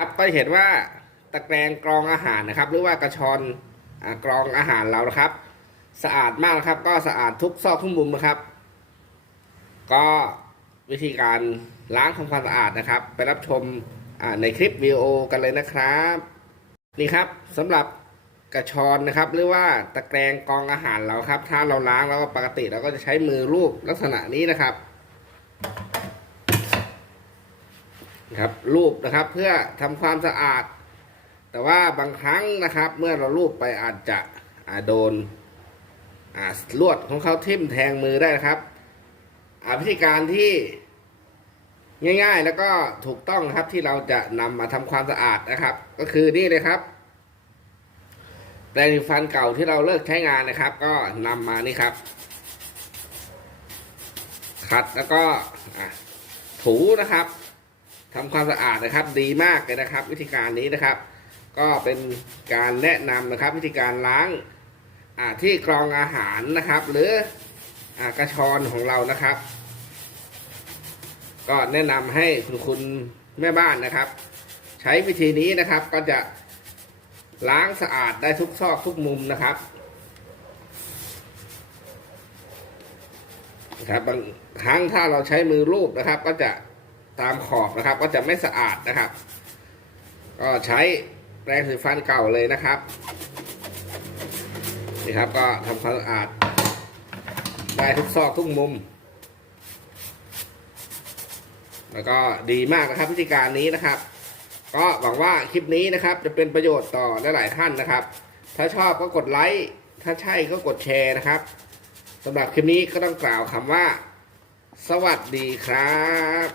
ครับก็เห็นว่าตะแกรงกรองอาหารนะครับ หรือว่ากระชอนอกรองอาหารเรานะครับ สะอาดมากนะครับ ก็สะอาดทุกซอกทุกมุมนะครับ ก็วิธีการล้างทำความสะอาดนะครับ ไปรับชมในคลิปวิดีโอกันเลยนะครับ นี่ครับสำหรับกระชอนนะครับ หรือว่าตะแกรงกรองอาหารเราครับ ถ้าเราล้างแล้วก็ปกติเราก็จะใช้มือรูปลักษณะนี้นะครับ นะครับรูปนะครับเพื่อทำความสะอาด แต่ว่าบางครั้งนะครับ เมื่อเรารูปไปอาจจะอาโดนลวดของเขาทิ่มแทงมือได้นะครับวิธีการที่ง่ายๆ แล้วก็ถูกต้องครับที่เราจะนำมาทำความสะอาดนะครับ ก็คือนี่เลยครับแปรงฟันเก่าที่เราเลิกใช้งานนะครับ ก็นำมานี่ครับ ขัดแล้วก็ถูนะครับ ทำความสะอาดนะครับ ดีมากเลยนะครับ วิธีการนี้นะครับ ก็เป็นการแนะนำนะครับ วิธีการล้างที่กรองอาหารนะครับ หรืออกระชอนของเรานะครับ ก็แนะนำให้คุณคุณแม่บ้านนะครับ ใช้วิธีนี้นะครับก็จะล้างสะอาดได้ทุกซอกทุกมุมนะครับครับบางครั้งถ้าเราใช้มือรูปนะครับ ก็จะ ตามขอบนะครับ ก็จะไม่สะอาดนะครับ ก็ใช้แปรงสีฟันเก่าเลยนะครับนี่ครับก็ทำความสะอาดได้ทุกซอกทุกมุม แล้วก็ดีมากนะครับวิธีการนี้นะครับ ก็หวังว่าคลิปนี้นะครับ จะเป็นประโยชน์ต่อหลายๆท่านนะครับ ถ้าชอบก็กดไลค์ถ้าใช่ก็กดแชร์นะครับสำหรับคลิปนี้ก็ต้องกล่าวคำว่า สวัสดีครับ